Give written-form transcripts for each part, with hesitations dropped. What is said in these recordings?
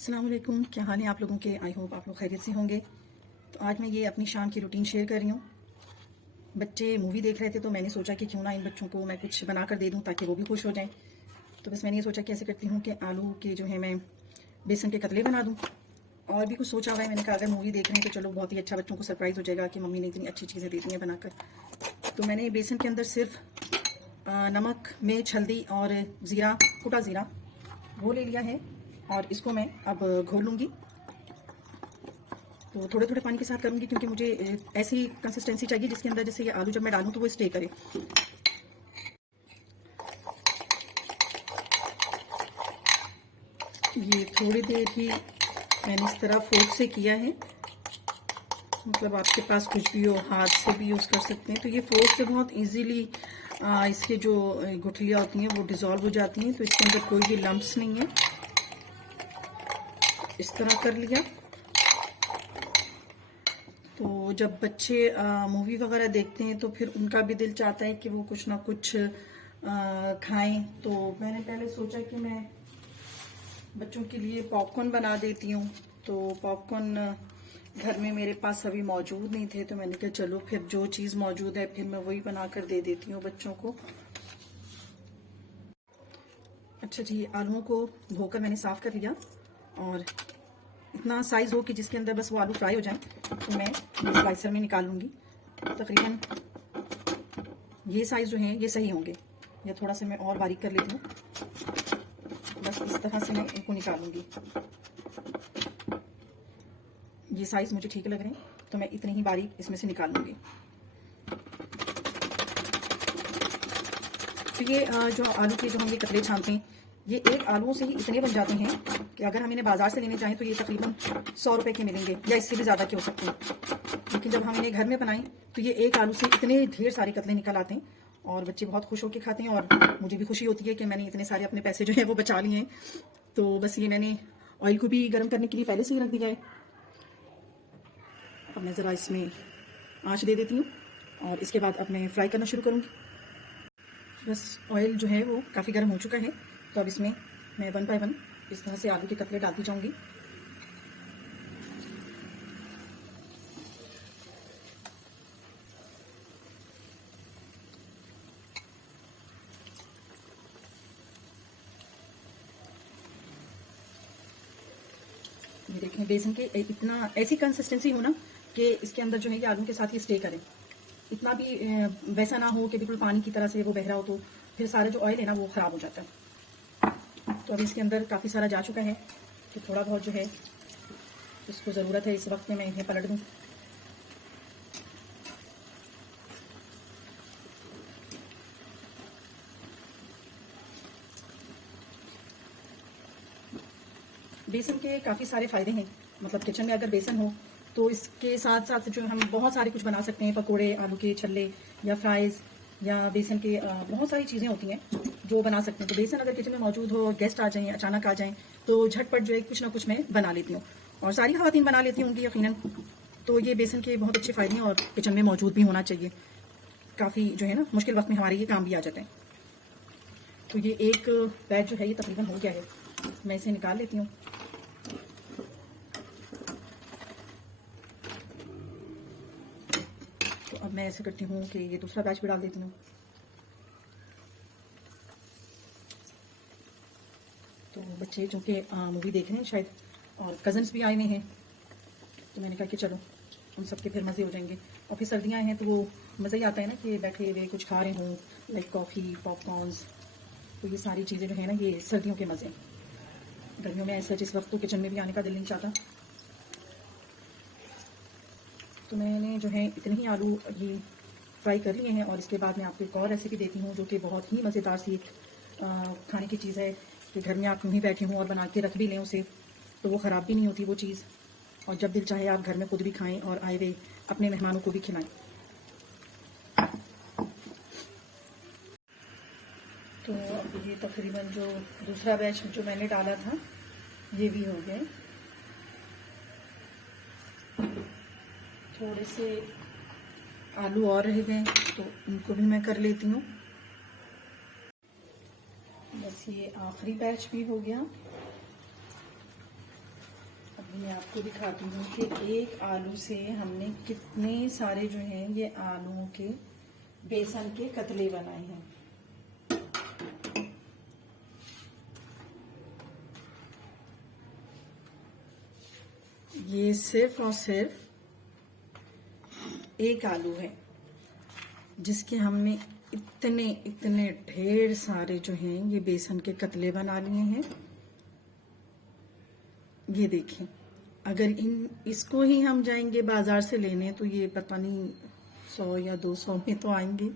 अस्सलाम वालेकुम, क्या हाल है आप लोगों के। आई होप आप लोग खैरियत से होंगे। तो आज मैं ये अपनी शाम की रूटीन शेयर कर रही हूँ। बच्चे मूवी देख रहे थे तो मैंने सोचा कि क्यों ना इन बच्चों को मैं कुछ बना कर दे दूँ ताकि वो भी खुश हो जाएं। तो बस मैंने ये सोचा कि ऐसे करती हूँ कि आलू के जो है मैं बेसन के कतले बना दूँ। और भी कुछ सोचा हुआ है, मैंने कहा अगर मूवी देख रहे हैं तो चलो बहुत ही अच्छा बच्चों को सरप्राइज़ हो जाएगा कि मम्मी ने इतनी अच्छी चीज़ें दी हैं बनाकर। तो मैंने बेसन के अंदर सिर्फ नमक, मिर्च, हल्दी और ज़ीरा, कुटा ज़ीरा वो ले लिया है और इसको मैं अब घोल लूँगी। तो थोड़े थोड़े पानी के साथ करूँगी क्योंकि मुझे ऐसी कंसिस्टेंसी चाहिए जिसके अंदर जैसे ये आलू जब मैं डालूँ तो वो स्टे करे। ये थोड़ी देर ही मैंने इस तरह फोर्क से किया है, मतलब आपके पास कुछ भी हो हाथ से भी यूज़ कर सकते हैं। तो ये फोर्क से बहुत इजीली इसके जो गुठलियाँ होती हैं वो डिज़ोल्व हो जाती हैं, तो इसके अंदर कोई भी लम्प्स नहीं है। इस तरह कर लिया। तो जब बच्चे मूवी वगैरह देखते हैं तो फिर उनका भी दिल चाहता है कि वो कुछ ना कुछ खाएं। तो मैंने पहले सोचा कि मैं बच्चों के लिए पॉपकॉर्न बना देती हूँ। तो पॉपकॉर्न घर में मेरे पास अभी मौजूद नहीं थे, तो मैंने कहा चलो फिर जो चीज़ मौजूद है फिर मैं वही बना कर दे देती हूँ बच्चों को। अच्छा जी, आलूओं को धोकर मैंने साफ़ कर लिया और इतना साइज़ हो कि जिसके अंदर बस वो आलू फ्राई हो जाए तो मैं स्लाइसर में निकाल लूँगी। तकरीबन ये साइज़ जो है ये सही होंगे, या थोड़ा सा मैं और बारीक कर लेती हूँ। बस इस तरह से मैं इनको निकालूंगी। ये साइज़ मुझे ठीक लग रहे हैं तो मैं इतने ही बारीक इसमें से निकाल लूँगी। तो ये जो आलू के जो हम ये कतले छानते हैं ये एक आलूओं से ही इतने बन जाते हैं कि अगर हम इन्हें बाजार से लेने जाएं तो ये तकरीबन 100 रुपए के मिलेंगे या इससे भी ज़्यादा के हो सकते हैं। लेकिन जब हम इन्हें घर में बनाएं तो ये एक आलू से इतने ढेर सारे कतले निकल आते हैं और बच्चे बहुत खुश होकर खाते हैं और मुझे भी खुशी होती है कि मैंने इतने सारे अपने पैसे जो है वो बचा लिए हैं। तो बस ये मैंने ऑयल को भी गर्म करने के लिए पहले से ही रख दिया है। अब मैं ज़रा इसमें आँच दे देती हूँ और इसके बाद अब मैं फ्राई करना शुरू करूँगी। बस ऑयल जो है वो काफ़ी गर्म हो चुका है, तो अब इसमें मैं 1 बाय 1 इस तरह से आलू के कतले डालती जाऊँगी। ये देखें बेसन के इतना ऐसी कंसिस्टेंसी हो ना कि इसके अंदर जो है ये आलू के साथ ही स्टे करें। इतना भी वैसा ना हो कि बिल्कुल पानी की तरह से वो बह रहा हो, तो फिर सारा जो ऑयल है ना वो ख़राब हो जाता है। तो अभी इसके अंदर काफ़ी सारा जा चुका है, तो थोड़ा बहुत जो है इसको ज़रूरत है इस वक्त में मैं इन्हें पलट दूँ। बेसन के काफ़ी सारे फ़ायदे हैं, मतलब किचन में अगर बेसन हो तो इसके साथ साथ जो हम बहुत सारे कुछ बना सकते हैं, पकोड़े, आलू के छल्ले या फ्राइज़ या बेसन के बहुत सारी चीज़ें होती हैं जो बना सकते हैं। तो बेसन अगर किचन में मौजूद हो और गेस्ट आ जाएं, अचानक आ जाएं, तो झटपट जो है कुछ ना कुछ मैं बना लेती हूँ और सारी ख़वातीन बना लेती होंगी यकीनन। तो ये बेसन के बहुत अच्छे फ़ायदे हैं और किचन में मौजूद भी होना चाहिए। काफ़ी जो है ना मुश्किल वक्त में हमारे ये काम भी आ जाते हैं। तो ये एक बैच जो है ये तकरीबन हो गया है, मैं इसे निकाल लेती हूँ। तो अब मैं ऐसे करती हूँ कि ये दूसरा बैच भी डाल देती हूँ। तो बच्चे जो कि मूवी देख रहे हैं शायद और कज़न्स भी आए हुए हैं, तो मैंने कहा कि चलो उन सब के फिर मज़े हो जाएंगे। और फिर सर्दियाँ हैं तो वो मज़ा ही आता है ना कि बैठे हुए कुछ खा रहे हों, लाइक कॉफ़ी, पॉपकॉर्न्स। तो ये सारी चीज़ें जो है ना ये सर्दियों के मज़े। गर्मियों में ऐसा जिस वक्त तो किचन में भी आने का दिल नहीं चाहता। तो मैंने जो है इतने ही आलू ये फ्राई कर लिए हैं और इसके बाद मैं आपको एक और रेसिपी देती हूँ जो कि बहुत ही मज़ेदार सी खाने की चीज़ है कि घर में आप यूँ ही बैठे हों और बना के रख भी लें उसे, तो वो ख़राब भी नहीं होती वो चीज़, और जब दिल चाहे आप घर में खुद भी खाएं और आए हुए अपने मेहमानों को भी खिलाएं। तो अब ये तकरीबन जो दूसरा बैच जो मैंने डाला था ये भी हो गए। थोड़े से आलू और रह गए तो उनको भी मैं कर लेती हूँ। बस ये आखिरी बैच भी हो गया। मैं आपको दिखाती हूँ कि एक आलू से हमने कितने सारे जो हैं ये आलूओं के बेसन के कतले बनाए हैं। ये सिर्फ और सिर्फ एक आलू है जिसके हमने इतने इतने ढेर सारे जो हैं ये बेसन के कतले बना लिए हैं। ये देखें, अगर इसको ही हम जाएंगे बाजार से लेने तो ये पता नहीं 100 या 200 में तो आएंगे,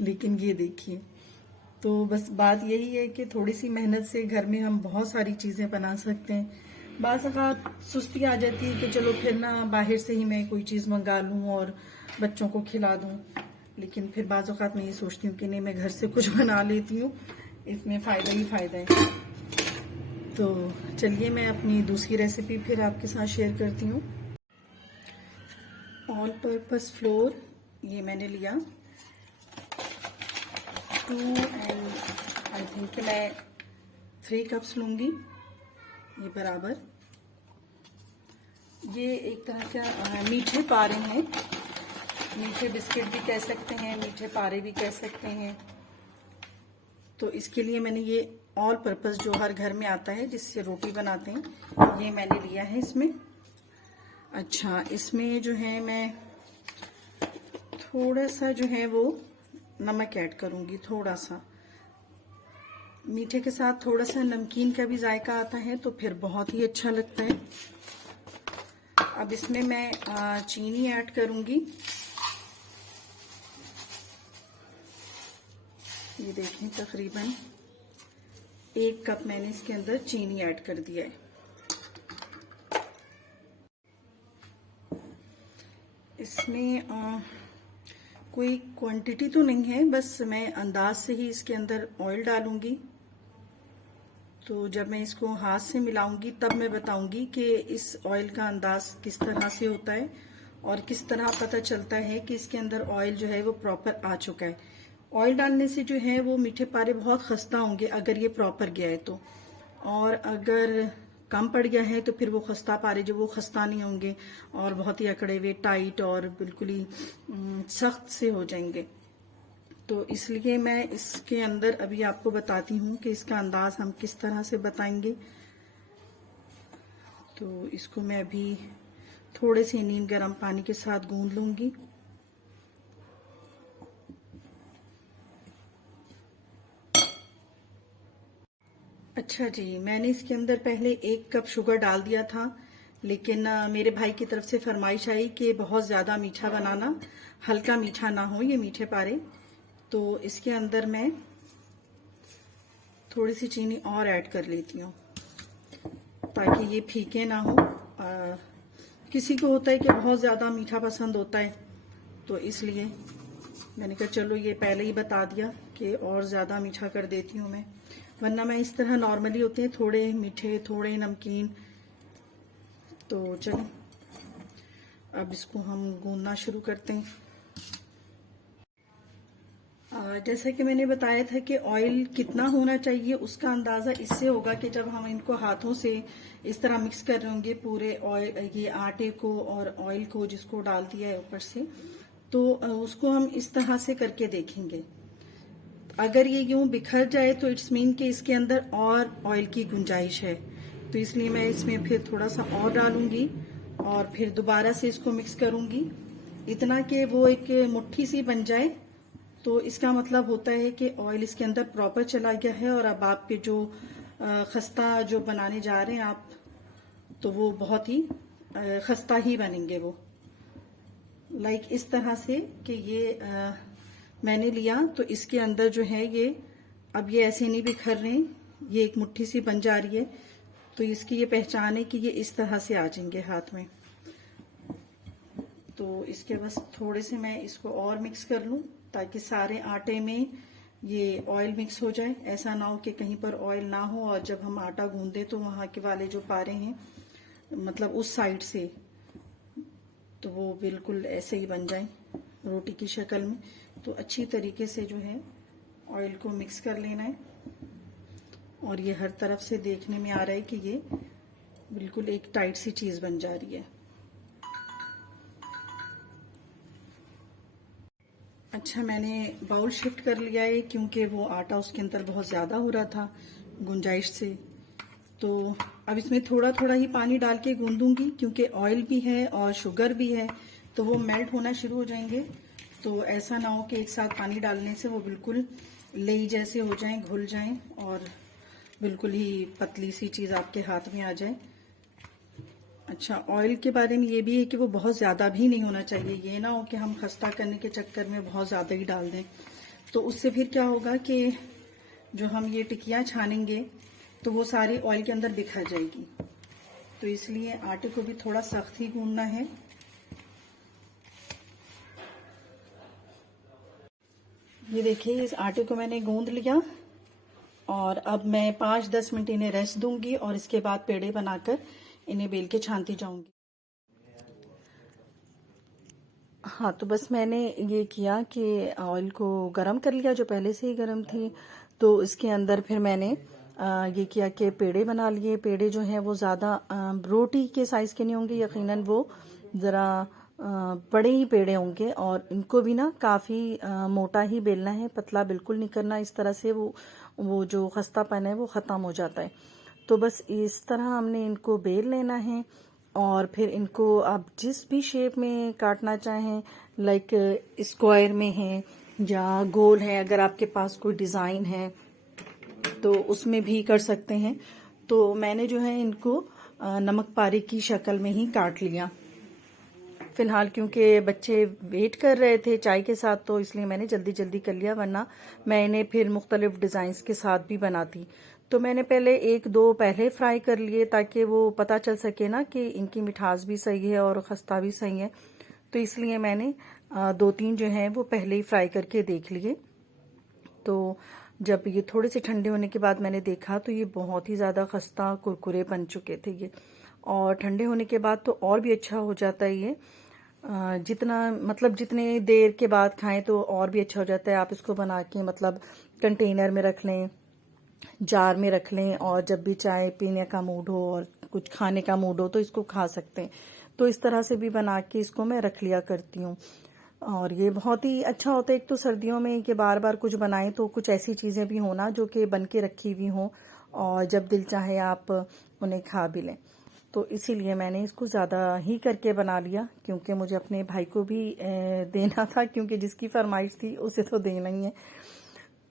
लेकिन ये देखिए। तो बस बात यही है कि थोड़ी सी मेहनत से घर में हम बहुत सारी चीजें बना सकते हैं। बाज़ औक़ात सुस्ती आ जाती है कि चलो फिर ना बाहर से ही मैं कोई चीज मंगा लूं और बच्चों को खिला दूं, लेकिन फिर बाज़ औक़ात मैं ये सोचती हूँ कि नहीं, मैं घर से कुछ बना लेती हूँ, इसमें फायदा ही फायदा है। तो चलिए मैं अपनी दूसरी रेसिपी फिर आपके साथ शेयर करती हूँ। ऑल पर्पस फ्लोर ये मैंने लिया 2 एंड आई थिंक कि मैं 3 कप्स लूंगी, ये बराबर। ये एक तरह का मीठे पारे हैं, मीठे बिस्किट भी कह सकते हैं, मीठे पारे भी कह सकते हैं। तो इसके लिए मैंने ये ऑल पर्पस जो हर घर में आता है जिससे रोटी बनाते हैं, ये मैंने लिया है इसमें। अच्छा, इसमें जो है मैं थोड़ा सा जो है वो नमक ऐड करूंगी, थोड़ा सा। मीठे के साथ थोड़ा सा नमकीन का भी जायका आता है तो फिर बहुत ही अच्छा लगता है। अब इसमें मैं चीनी ऐड करूंगी। ये देखें, तकरीबन 1 कप मैंने इसके अंदर चीनी ऐड कर दिया है। इसमें कोई क्वांटिटी तो नहीं है, बस मैं अंदाज से ही इसके अंदर ऑयल डालूंगी। तो जब मैं इसको हाथ से मिलाऊंगी तब मैं बताऊंगी कि इस ऑयल का अंदाज किस तरह से होता है और किस तरह पता चलता है कि इसके अंदर ऑयल जो है वो प्रॉपर आ चुका है। ऑयल डालने से जो है वो मीठे पारे बहुत खस्ता होंगे अगर ये प्रॉपर गया है तो, और अगर कम पड़ गया है तो फिर वो खस्ता पारे जो वो खस्ता नहीं होंगे और बहुत ही अकड़े हुए टाइट और बिल्कुल ही सख्त से हो जाएंगे। तो इसलिए मैं इसके अंदर अभी आपको बताती हूँ कि इसका अंदाज हम किस तरह से बताएंगे। तो इसको मैं अभी थोड़े से नीम गर्म पानी के साथ गूंद लूंगी। अच्छा जी, मैंने इसके अंदर पहले 1 कप शुगर डाल दिया था, लेकिन मेरे भाई की तरफ से फरमाइश आई कि बहुत ज्यादा मीठा बनाना, हल्का मीठा ना हो ये मीठे पारे। तो इसके अंदर मैं थोड़ी सी चीनी और ऐड कर लेती हूँ ताकि ये फीके ना हो। किसी को होता है कि बहुत ज्यादा मीठा पसंद होता है, तो इसलिए मैंने कहा चलो ये पहले ही बता दिया कि और ज्यादा मीठा कर देती हूँ मैं, वरना मैं इस तरह नॉर्मली होते हैं, थोड़े मीठे थोड़े नमकीन। तो चलो अब इसको हम गूंदना शुरू करते हैं। जैसा कि मैंने बताया था कि ऑयल कितना होना चाहिए उसका अंदाजा इससे होगा कि जब हम इनको हाथों से इस तरह मिक्स कर रहे होंगे पूरे ऑयल, ये आटे को और ऑयल को जिसको डाल दिया है ऊपर से, तो उसको हम इस तरह से करके देखेंगे। अगर ये यूं बिखर जाए तो इट्स मीन कि इसके अंदर और ऑयल की गुंजाइश है। तो इसलिए मैं इसमें फिर थोड़ा सा और डालूंगी और फिर दोबारा से इसको मिक्स करूंगी, इतना कि वो एक मुट्ठी सी बन जाए। तो इसका मतलब होता है कि ऑयल इसके अंदर प्रॉपर चला गया है और अब आपके जो खस्ता जो बनाने जा रहे हैं आप, तो वो बहुत ही खस्ता ही बनेंगे वो, लाइक इस तरह से कि ये मैंने लिया तो इसके अंदर जो है ये अब ये ऐसे नहीं बिखर रहे, ये एक मुट्ठी सी बन जा रही है। तो इसकी ये पहचान है कि ये इस तरह से आ जाएंगे हाथ में। तो इसके बस थोड़े से मैं इसको और मिक्स कर लूं ताकि सारे आटे में ये ऑयल मिक्स हो जाए। ऐसा ना हो कि कहीं पर ऑयल ना हो और जब हम आटा गूंदे तो वहां के वाले जो पारे हैं मतलब उस साइड से, तो वो बिल्कुल ऐसे ही बन जाए रोटी की शक्ल में। तो अच्छी तरीके से जो है ऑयल को मिक्स कर लेना है और ये हर तरफ से देखने में आ रहा है कि ये बिल्कुल एक टाइट सी चीज बन जा रही है। अच्छा, मैंने बाउल शिफ्ट कर लिया है क्योंकि वो आटा उसके अंदर बहुत ज़्यादा हो रहा था गुंजाइश से। तो अब इसमें थोड़ा थोड़ा ही पानी डाल के गूंदूंगी क्योंकि ऑयल भी है और शुगर भी है, तो वो मेल्ट होना शुरू हो जाएंगे। तो ऐसा ना हो कि एक साथ पानी डालने से वो बिल्कुल लेई जैसे हो जाएं, घुल जाएं और बिल्कुल ही पतली सी चीज़ आपके हाथ में आ जाए। अच्छा, ऑयल के बारे में ये भी है कि वो बहुत ज़्यादा भी नहीं होना चाहिए। ये ना हो कि हम खस्ता करने के चक्कर में बहुत ज़्यादा ही डाल दें, तो उससे फिर क्या होगा कि जो हम ये टिकियाँ छानेंगे तो वो सारी ऑयल के अंदर बिखर जाएगी। तो इसलिए आटे को भी थोड़ा सख्त ही गूंदना है। ये देखिए, इस आटे को मैंने गूंद लिया और अब मैं 5-10 मिनट इन्हें रेस्ट दूंगी और इसके बाद पेड़े बनाकर इन्हें बेल के छानती जाऊंगी। हाँ, तो बस मैंने ये किया कि ऑयल को गरम कर लिया, जो पहले से ही गरम थी। तो इसके अंदर फिर मैंने ये किया कि पेड़े बना लिए। पेड़े जो हैं वो ज़्यादा रोटी के साइज़ के नहीं होंगे, यकीनन वो ज़रा बड़े ही पेड़े होंगे और इनको भी ना काफ़ी मोटा ही बेलना है, पतला बिल्कुल नहीं करना। इस तरह से वो जो खस्तापन है वो ख़त्म हो जाता है। तो बस इस तरह हमने इनको बेल लेना है और फिर इनको आप जिस भी शेप में काटना चाहें, लाइक स्क्वायर में है या गोल है, अगर आपके पास कोई डिज़ाइन है तो उसमें भी कर सकते हैं। तो मैंने जो है इनको नमक पारे की शक्ल में ही काट लिया फिलहाल, क्योंकि बच्चे वेट कर रहे थे चाय के साथ, तो इसलिए मैंने जल्दी जल्दी कर लिया, वरना मैं इन्हें फिर मुख्तलिफ डिज़ाइंस के साथ भी बनाती। तो मैंने पहले 1-2 पहले फ्राई कर लिए ताकि वो पता चल सके ना कि इनकी मिठास भी सही है और खस्ता भी सही है। तो इसलिए मैंने 2-3 जो हैं वो पहले ही फ्राई करके देख लिए। तो जब ये थोड़े से ठंडे होने के बाद मैंने देखा तो ये बहुत ही ज़्यादा खस्ता कुरकुरे बन चुके थे ये, और ठंडे होने के बाद तो और भी अच्छा हो जाता है ये। जितना मतलब जितने देर के बाद खाएं तो और भी अच्छा हो जाता है। आप इसको बना के मतलब कंटेनर में रख लें, जार में रख लें, और जब भी चाय पीने का मूड हो और कुछ खाने का मूड हो तो इसको खा सकते हैं। तो इस तरह से भी बना के इसको मैं रख लिया करती हूँ और ये बहुत ही अच्छा होता है। एक तो सर्दियों में कि बार बार कुछ बनाएं तो कुछ ऐसी चीज़ें भी हो ना जो कि बन के रखी हुई हों और जब दिल चाहे आप उन्हें खा भी लें। तो इसीलिए मैंने इसको ज़्यादा ही करके बना लिया, क्योंकि मुझे अपने भाई को भी देना था, क्योंकि जिसकी फरमाइश थी उसे तो देना ही है।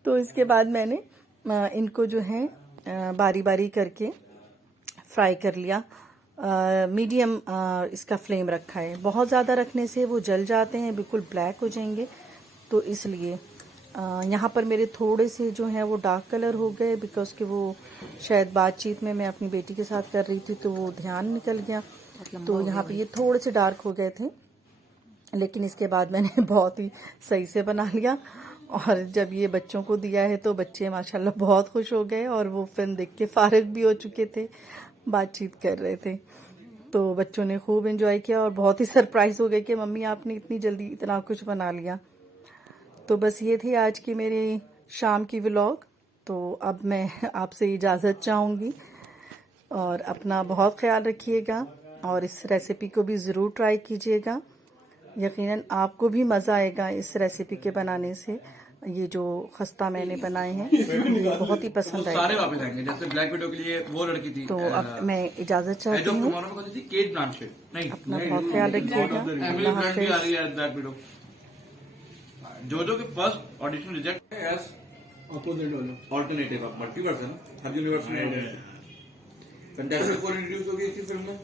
तो इसके बाद मैंने इनको जो है बारी बारी करके फ्राई कर लिया। मीडियम इसका फ्लेम रखा है, बहुत ज़्यादा रखने से वो जल जाते हैं, बिल्कुल ब्लैक हो जाएंगे। तो इसलिए यहाँ पर मेरे थोड़े से जो हैं वो डार्क कलर हो गए, बिकॉज कि वो शायद बातचीत में मैं अपनी बेटी के साथ कर रही थी तो वो ध्यान निकल गया। तो यहाँ पे ये थोड़े से डार्क हो गए थे, लेकिन इसके बाद मैंने बहुत ही सही से बना लिया। और जब ये बच्चों को दिया है तो बच्चे माशाल्लाह बहुत खुश हो गए और वो फिल्म देख के फारिग भी हो चुके थे, बातचीत कर रहे थे। तो बच्चों ने खूब एंजॉय किया और बहुत ही सरप्राइज हो गए कि मम्मी आपने इतनी जल्दी इतना कुछ बना लिया। तो बस ये थी आज की मेरी शाम की व्लॉग। तो अब मैं आपसे इजाज़त चाहूँगी और अपना बहुत ख्याल रखिएगा और इस रेसिपी को भी ज़रूर ट्राई कीजिएगा। यकीनन आपको भी मज़ा आएगा इस रेसिपी के बनाने से। ये जो खस्ता मैंने बनाए हैं ये बहुत ही पसंद आए। सारे वापस आएंगे, जैसे ब्लैक विडो के लिए वो लड़की थी। तो अब मैं इजाज़त चाहती हूँ, केट ब्लांचेट, नहीं अपना बहुत ख्याल रखिएगा। एमिली ब्लंट भी आ रही है ब्लैक विडो। जोजो के first audition reject as alternative of multiverse, हर यूनिवर्स में फैंटास्टिक को इंट्रोड्यूस हो गई इसी फिल्म में।